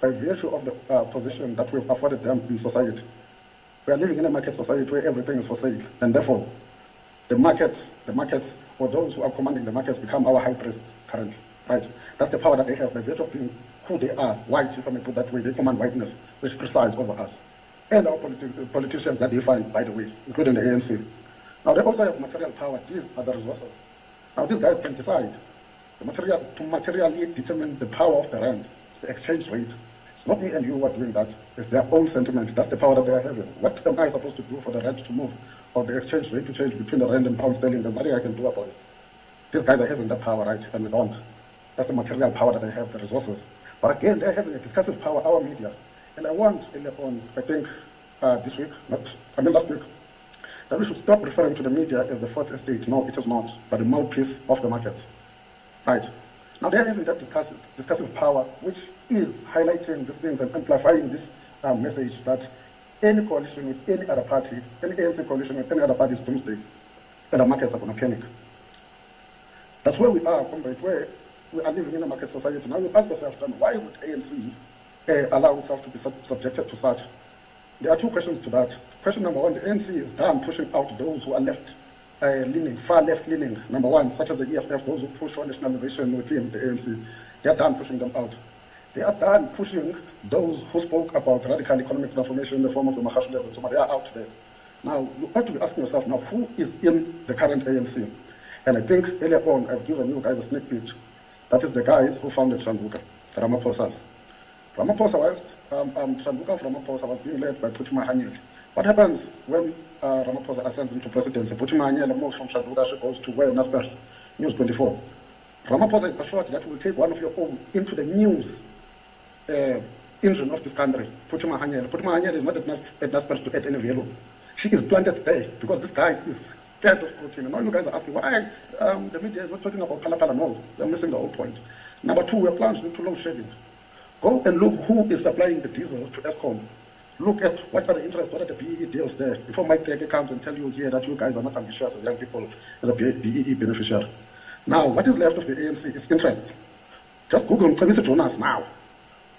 by virtue of the position that we've afforded them in society. We are living in a market society where everything is for sale, and therefore the markets, or those who are commanding the markets become our high priests currently, right? That's the power that they have by virtue of being who they are, white, if I may put that way. They command whiteness, which presides over us. And our politicians that they find, by the way, including the ANC. Now, they also have material power. These are the resources. Now, these guys can decide to materially determine the power of the rand, the exchange rate. It's not me and you who are doing that. It's their own sentiment. That's the power that they are having. What am I supposed to do for the rand to move, or the exchange rate to change between the rand and pound sterling? There's nothing I can do about it. These guys are having that power, right? And we don't. That's the material power that they have, the resources. But again, they're having a discursive power, our media. And I want, earlier on, I think last week, that we should stop referring to the media as the fourth estate. No, it is not, but the mouthpiece of the markets. Right? Now they're having that discursive power, which is highlighting these things and amplifying this message that any coalition with any other party, any ANC coalition with any other party is doomsday, and the markets are going to panic. That's where we are, comrade, where we are living in a market society. Now you ask yourself, then, why would ANC allow itself to be subjected to such? There are two questions to that. Question number one, the ANC is done pushing out those who are left-leaning, far left-leaning, number one, such as the EFF, those who push for nationalization within the ANC. They are done pushing them out. They are done pushing those who spoke about radical economic transformation in the form of the Mahashule. So they are out there. Now, you ought to be asking yourself, now, who is in the current ANC? And I think earlier on, I've given you guys a sneak peek. That is the guys who founded Shanduka, the Ramaphosa's. Ramaphosa was, Shanduka of Ramaphosa was being led by Puchuma Hanyele. What happens when Ramaphosa ascends into presidency? Puchuma Hanyele moves from Shanduka, she goes to where? Naspers, News 24. Ramaphosa is assured that will take one of your own into the news engine of this country, Puchuma Hanyele. Puchuma Hanyele is not at Naspers to add any value. She is planted there because this guy is scared of scrutiny. Now you guys are asking why the media is not talking about Kalapala. No, they're missing the whole point. Number two, we're plunged into load shedding. Go and look who is supplying the diesel to Eskom. Look at what are the interests, what are the BEE deals there. Before Mike Teke comes and tell you here that you guys are not ambitious as young people, as a BEE beneficiary. Now, what is left of the ANC is interest. Just Google Mcebisi Jonas now.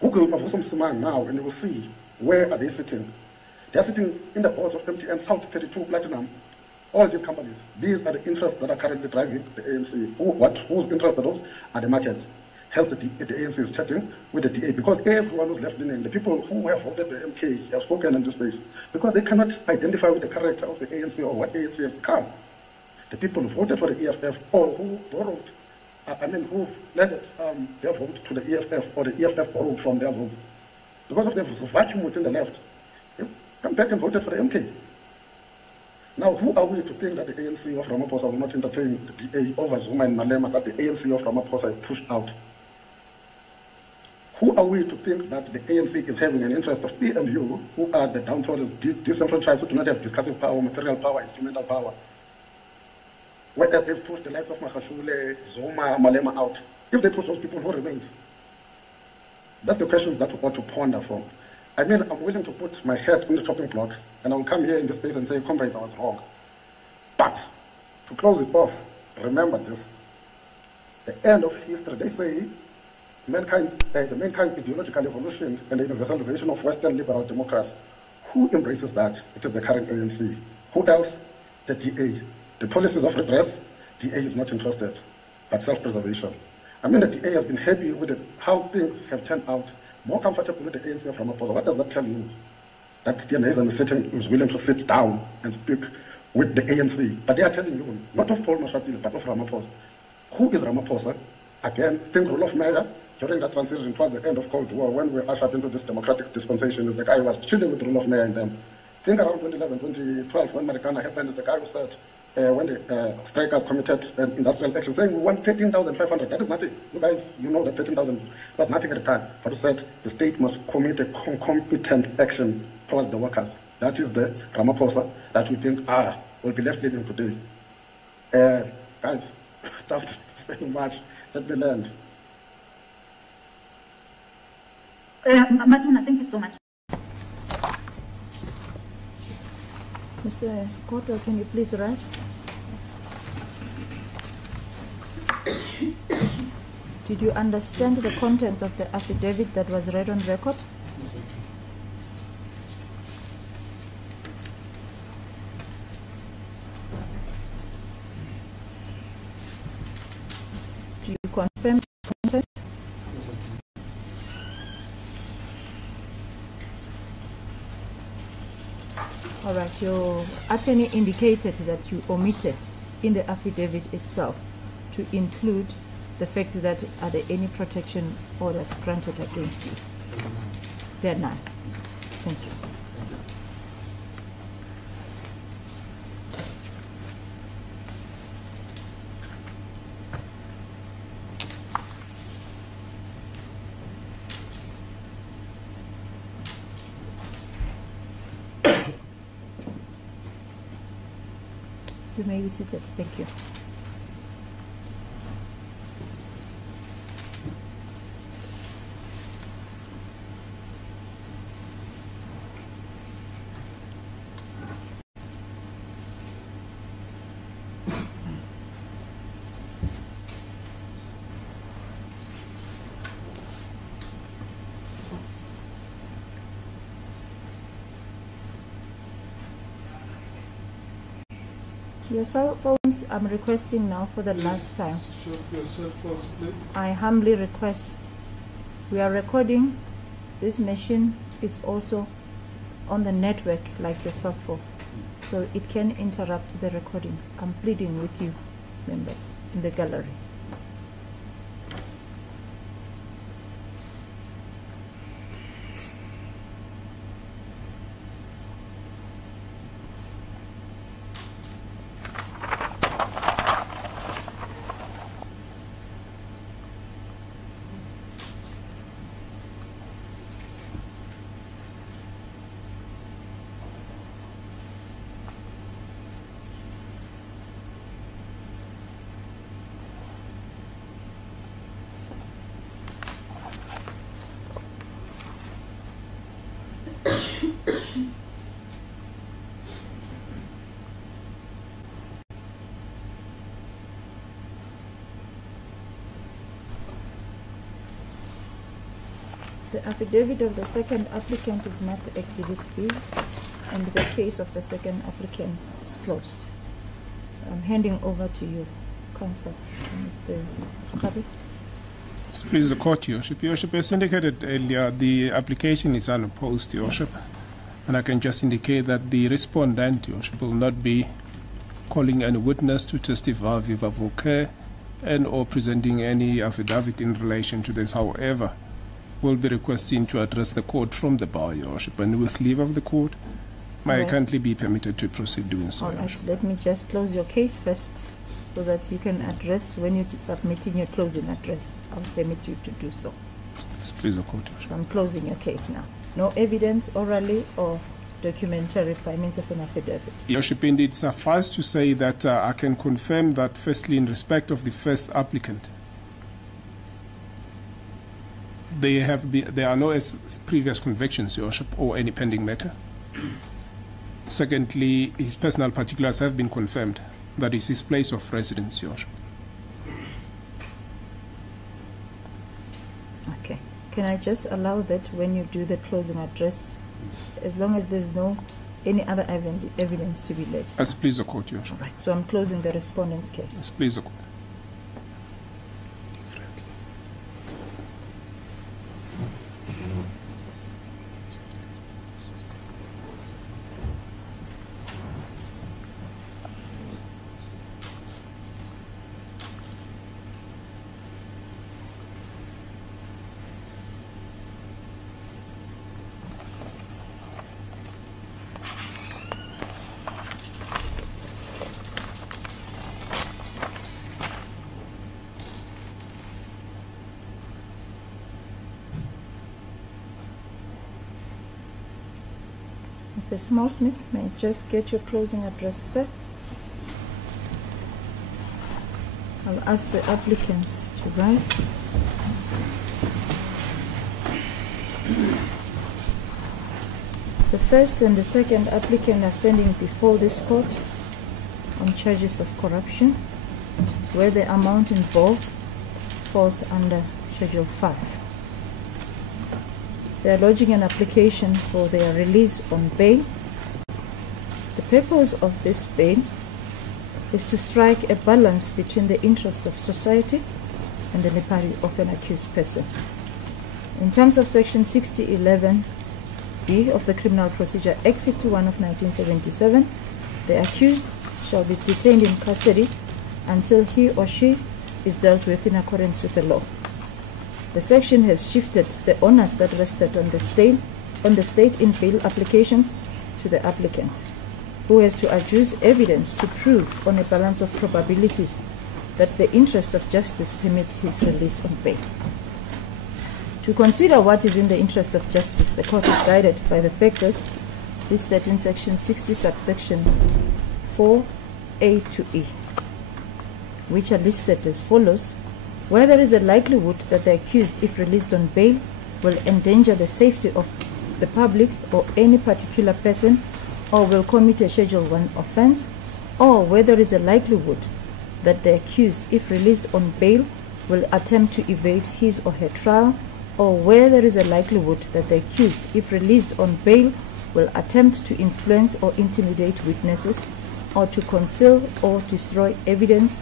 Google Mavuso Msimang now, and you will see where are they sitting. They are sitting in the boards of MTN, South 32, Platinum, all these companies. These are the interests that are currently driving the ANC. Whose interests are those? Are the markets. Hence, the ANC is chatting with the DA because everyone who's left-leaning, the people who have voted the MK have spoken in this space because they cannot identify with the character of the ANC or what ANC has become. The people who voted for the EFF or who borrowed, who led their vote to the EFF or the EFF borrowed from their votes. Because of the vacuum within the left, they come back and voted for the MK. Now, who are we to think that the ANC of Ramaphosa will not entertain the DA over Zuma and Malema that the ANC of Ramaphosa is pushed out? Who are we to think that the ANC is having an interest of me and you, who are the downtrodden, disenfranchised, who do not have discursive power, material power, instrumental power? Whereas they push the likes of Mahashule, Zuma, Malema out. If they push those people, who remains? That's the questions that we ought to ponder from. I mean, I'm willing to put my head on the chopping block, and I will come here in this space and say, comrades, I was wrong. But, to close it off, remember this. The end of history, they say, the mankind's ideological evolution and the universalization of Western liberal democracy. Who embraces that? It is the current ANC. Who else? The DA. The policies of redress, DA is not interested, but self-preservation. I mean, the DA has been happy with how things have turned out, more comfortable with the ANC of Ramaphosa. What does that tell you? That Stiana is willing to sit down and speak with the ANC. But they are telling you, not of Paul Mashatile, but of Ramaphosa. Who is Ramaphosa? Again, think rule of measure. During that transition, towards the end of Cold War, when we ushered into this democratic dispensation, is the guy who was chilling with rule of mayor and them. Think around 2011, 2012, when Marikana happened, is the guy who said, when the strikers committed an industrial action, saying we want 13,500. That is nothing. You guys, you know that 13,000 was nothing at the time. But he said the state must commit a concomitant action towards the workers. That is the Ramaphosa that we think, will be left living today. Guys, without saying much, let me land. Maduna, thank you so much. Mr. Kodwa, can you please rise? Did you understand the contents of the affidavit that was read on record? Yes, I do. Do you confirm the contents? Yes, I do. All right, your attorney indicated that you omitted in the affidavit itself to include the fact that are there any protection orders granted against you? There are none. Thank you. You may be seated. Thank you. Your cell phones, I'm requesting now for the last time. Show your cell phones, please. I humbly request. We are recording. This machine is also on the network like your cell phone. So it can interrupt the recordings. I'm pleading with you, members in the gallery. The affidavit of the second applicant is marked Exhibit B, and the case of the second applicant is closed. I'm handing over to you, Counsel, Mr. Kabi. Please, the court, Your Worship. Your Worship, as indicated earlier, the application is unopposed, Your Worship, and I can just indicate that the respondent, Your Worship, will not be calling any witness to testify viva voce and or presenting any affidavit in relation to this. However, will be requesting to address the court from the bar, Your Worship, and with leave of the court, may I kindly be permitted to proceed doing so, All Your right, Worship. let me just close your case first so that you can address when you're submitting your closing address. I'll permit you to do so. Please, the court, Your Worship. So I'm closing your case now. No evidence orally or documentary by means of an affidavit. Your Worship, indeed, suffice to say that I can confirm that, firstly, in respect of the first applicant, there are no previous convictions, Your Worship, or any pending matter. Secondly, his personal particulars have been confirmed. That is his place of residence, Your Worship. Okay. Can I just allow that when you do the closing address, as long as there's no any other evidence to be laid? As please the court, Your Worship. All right. So I'm closing the respondent's case. As please the court. Mr. Smallsmith, may I just get your closing address, sir? I'll ask the applicants to rise. The first and the second applicant are standing before this court on charges of corruption, where the amount involved falls under Schedule 5. They are lodging an application for their release on bail. The purpose of this bail is to strike a balance between the interest of society and the liberty of an accused person. In terms of Section 6011B of the Criminal Procedure Act 51 of 1977, the accused shall be detained in custody until he or she is dealt with in accordance with the law. The section has shifted the onus that rested on the state in bail applications to the applicants, who has to adduce evidence to prove on a balance of probabilities that the interest of justice permit his release on bail. To consider what is in the interest of justice, the court is guided by the factors listed in Section 60, subsection 4A to E, which are listed as follows: where there is a likelihood that the accused, if released on bail, will endanger the safety of the public or any particular person, or will commit a Schedule 1 offense, or where there is a likelihood that the accused, if released on bail, will attempt to evade his or her trial, or where there is a likelihood that the accused, if released on bail, will attempt to influence or intimidate witnesses, or to conceal or destroy evidence,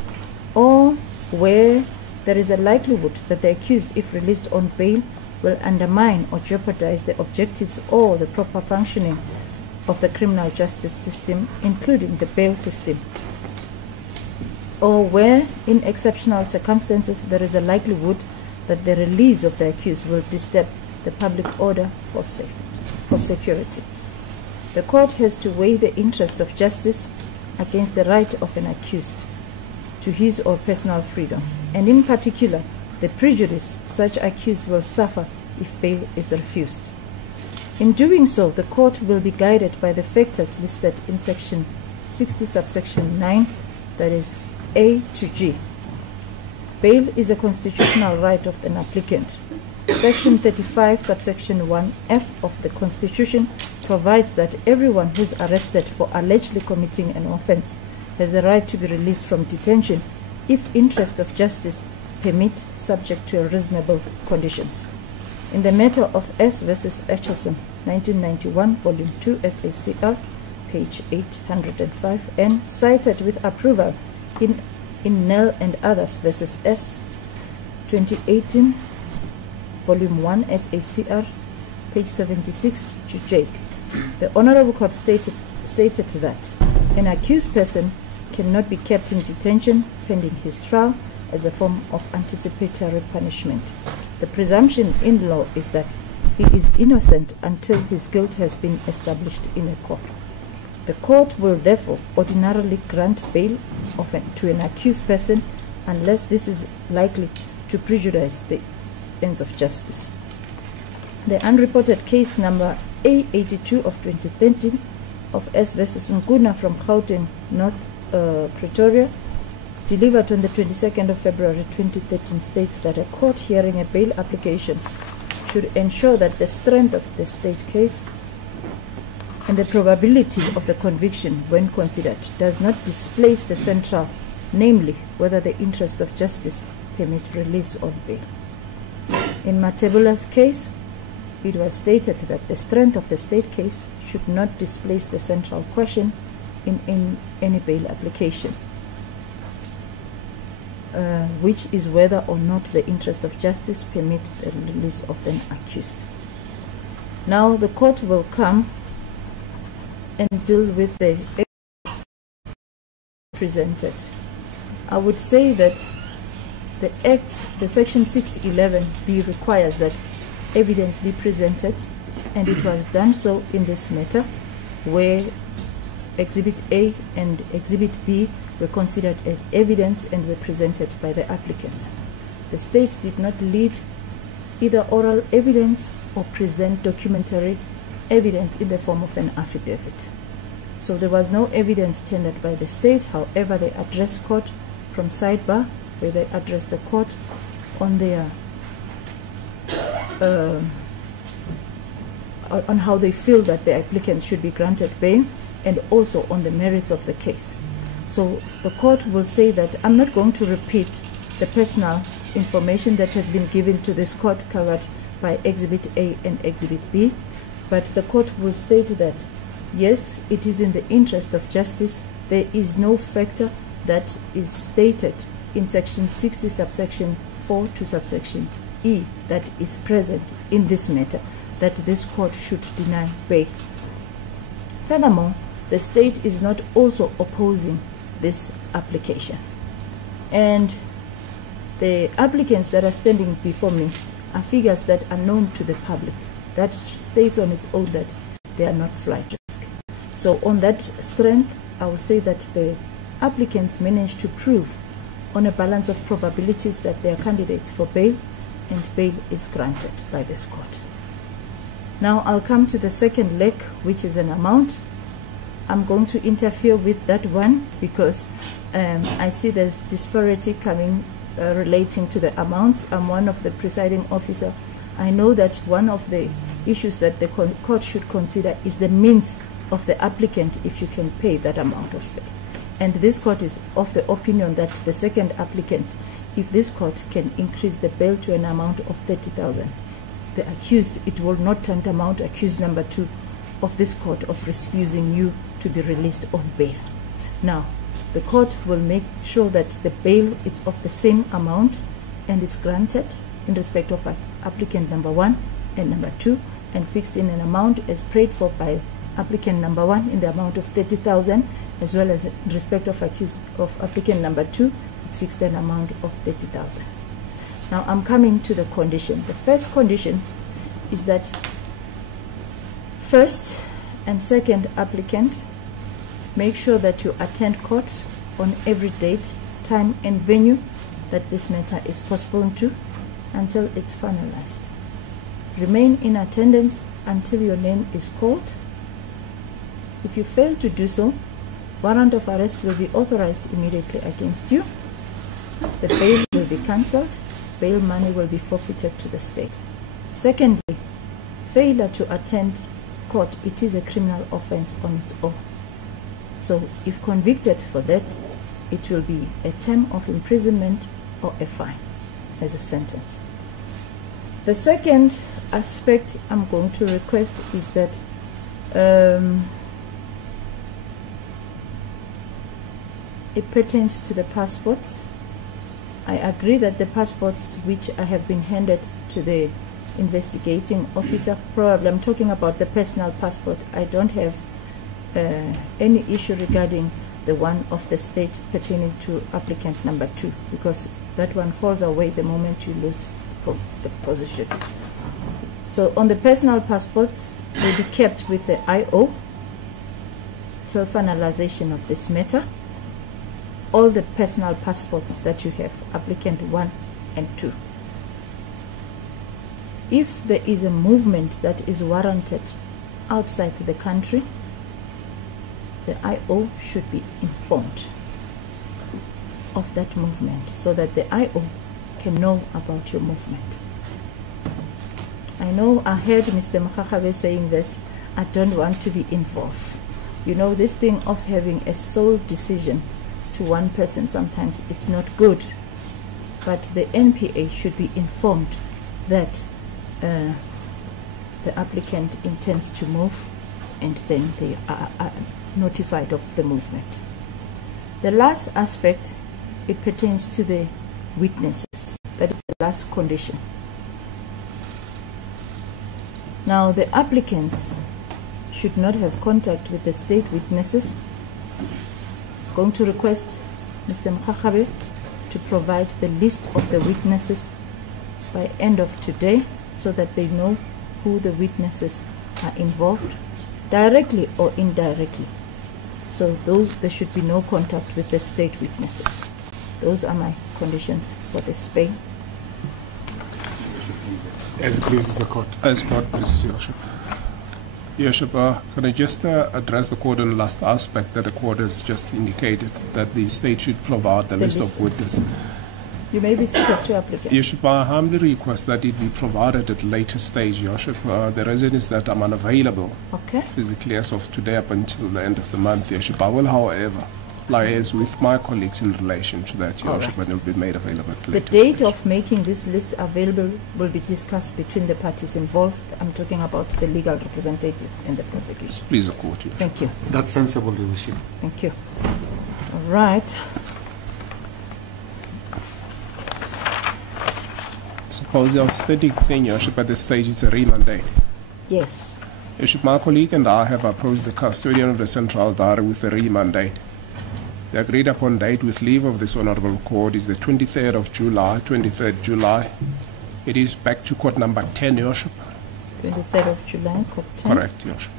or where there is a likelihood that the accused, if released on bail, will undermine or jeopardize the objectives or the proper functioning of the criminal justice system, including the bail system, or where, in exceptional circumstances, there is a likelihood that the release of the accused will disturb the public order for security. The court has to weigh the interest of justice against the right of an accused to his or personal freedom, and in particular, the prejudice such accused will suffer if bail is refused. In doing so, the court will be guided by the factors listed in Section 60, subsection 9, that is A to G. Bail is a constitutional right of an applicant. Section 35, subsection 1F of the Constitution provides that everyone who is arrested for allegedly committing an offense has the right to be released from detention if interest of justice permit, subject to reasonable conditions. In the matter of S versus Atchison, 1991, Volume 2, SACR, page 805, and cited with approval in Nell and others versus S, 2018, Volume 1, SACR, page 76 to J. The Honorable Court stated that an accused person cannot be kept in detention pending his trial as a form of anticipatory punishment. The presumption in law is that he is innocent until his guilt has been established in a court. The court will therefore ordinarily grant bail to an accused person unless this is likely to prejudice the ends of justice. The unreported case number A82 of 2013 of S versus Nkuna from Gauteng, North Pretoria, delivered on the 22nd of February 2013, states that a court hearing a bail application should ensure that the strength of the state case and the probability of the conviction, when considered, does not displace the central, namely whether the interest of justice permit release on bail. In Matebula's case, it was stated that the strength of the state case should not displace the central question in any bail application, which is whether or not the interest of justice permit the release of an accused. Now the court will come and deal with the evidence presented. I would say that the Act, the Section 6011B, requires that evidence be presented, and it was done so in this matter, where Exhibit A and Exhibit B were considered as evidence and were presented by the applicants. The state did not lead either oral evidence or present documentary evidence in the form of an affidavit. So there was no evidence tendered by the state. However, they addressed court from sidebar, where they addressed the court on their on how they feel that the applicants should be granted bail, and also on the merits of the case. So the court will say that I'm not going to repeat the personal information that has been given to this court covered by Exhibit A and Exhibit B, but the court will state that, yes, it is in the interest of justice. There is no factor that is stated in Section 60, subsection 4 to subsection E that is present in this matter that this court should deny bail. Furthermore, the state is not also opposing this application. And the applicants that are standing before me are figures that are known to the public. That states on its own that they are not flight risk. So on that strength, I will say that the applicants managed to prove on a balance of probabilities that they are candidates for bail, and bail is granted by this court. Now I'll come to the second leg, which is an amount. I'm going to interfere with that one because I see there's disparity coming relating to the amounts. I'm one of the presiding officer. I know that one of the issues that the court should consider is the means of the applicant if you can pay that amount of bail. And this court is of the opinion that the second applicant, if this court can increase the bail to an amount of 30,000, the accused, it will not tantamount accused number 2 of this court of refusing you to be released on bail. Now, the court will make sure that the bail is of the same amount and it's granted in respect of applicant number 1 and number 2, and fixed in an amount as prayed for by applicant number 1 in the amount of 30,000, as well as in respect of applicant number 2, it's fixed an amount of 30,000. Now I'm coming to the condition. The first condition is that first and second applicant make sure that you attend court on every date, time and venue that this matter is postponed to until it's finalized. Remain in attendance until your name is called. If you fail to do so, warrant of arrest will be authorized immediately against you. The bail will be cancelled. Bail money will be forfeited to the state. Secondly, failure to attend court, it is a criminal offense on its own. So if convicted for that, it will be a term of imprisonment or a fine as a sentence. The second aspect I'm going to request is that it pertains to the passports. I agree that the passports which I have been handed to the investigating officer, probably I'm talking about the personal passport, I don't have any issue regarding the one of the state pertaining to applicant number 2, because that one falls away the moment you lose the position. So on the personal passports, will be kept with the IO till finalization of this matter. All the personal passports that you have, applicant 1 and 2. If there is a movement that is warranted outside the country, the IO should be informed of that movement so that the IO can know about your movement. I know I heard Mr. Mkhakhabe saying that I don't want to be involved. You know, this thing of having a sole decision to one person, sometimes it's not good. But the NPA should be informed that the applicant intends to move, and then they are notified of the movement. The last aspect, it pertains to the witnesses. That is the last condition. Now, the applicants should not have contact with the state witnesses. I'm going to request Mr. Mkhakhabe to provide the list of the witnesses by end of today so that they know who the witnesses are involved, directly or indirectly. So there should be no contact with the state witnesses. Those are my conditions for this bail. As it pleases the court. As court, please, Your Worship. Your Worship, can I just address the court on the last aspect that the court has just indicated, that the state should provide the list of witnesses. You may be seated to applicant. Your Worship, I humbly request that it be provided at a later stage, Your Worship. The reason is that I'm unavailable physically as of today up until the end of the month, Your Worship. I will, however, liaise with my colleagues in relation to that, Your Worship, and it will be made available at a The later date stage. of making this list available will be discussed between the parties involved. I'm talking about the legal representative and the prosecution. Please, the court, Your Worship. Thank you. That's sensible, Your Worship. Thank you. All right. Suppose the outstanding thing, Your Worship, at this stage is a remand date. Yes. Your Worship, my colleague and I have approached the custodian of the Central Diary with a remand date. The agreed upon date with leave of this Honourable Court is the 23rd of July, 23rd July. It is back to court number 10, Your Worship. 23rd of July, court 10. Correct, Your Worship.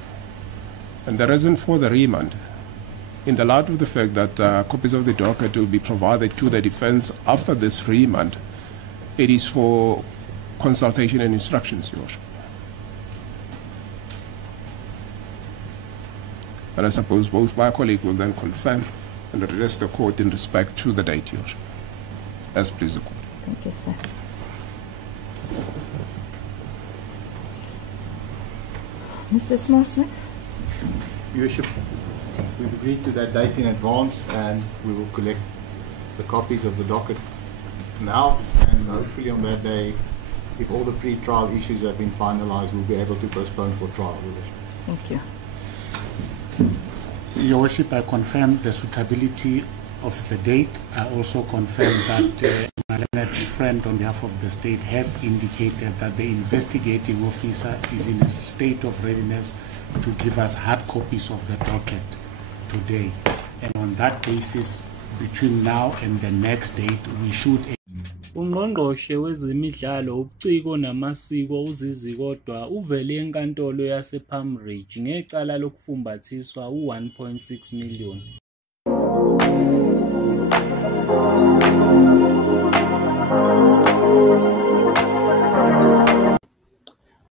And the reason for the remand, in the light of the fact that copies of the docket will be provided to the defence after this remand, it is for consultation and instructions, Your Worship. And I suppose both my colleague will then confirm and address the court in respect to the date, Your Worship. As please the court. Thank you, sir. Mr. Small-Smith? Your Worship, we've agreed to that date in advance, and we will collect the copies of the docket now, and hopefully on that day, if all the pre-trial issues have been finalized, we'll be able to postpone for trial, Your Worship. Thank you. Your Worship, I confirm the suitability of the date. I also confirm that my learned friend on behalf of the state has indicated that the investigating officer is in a state of readiness to give us hard copies of the docket today. And on that basis, between now and the next date, we should... Ungqongqoshe wezemidlalo ubuciko namasiko uZizi Kodwa uvele enkantolo yase Palm Ridge ngecala lokufumbathiswa u1.6 million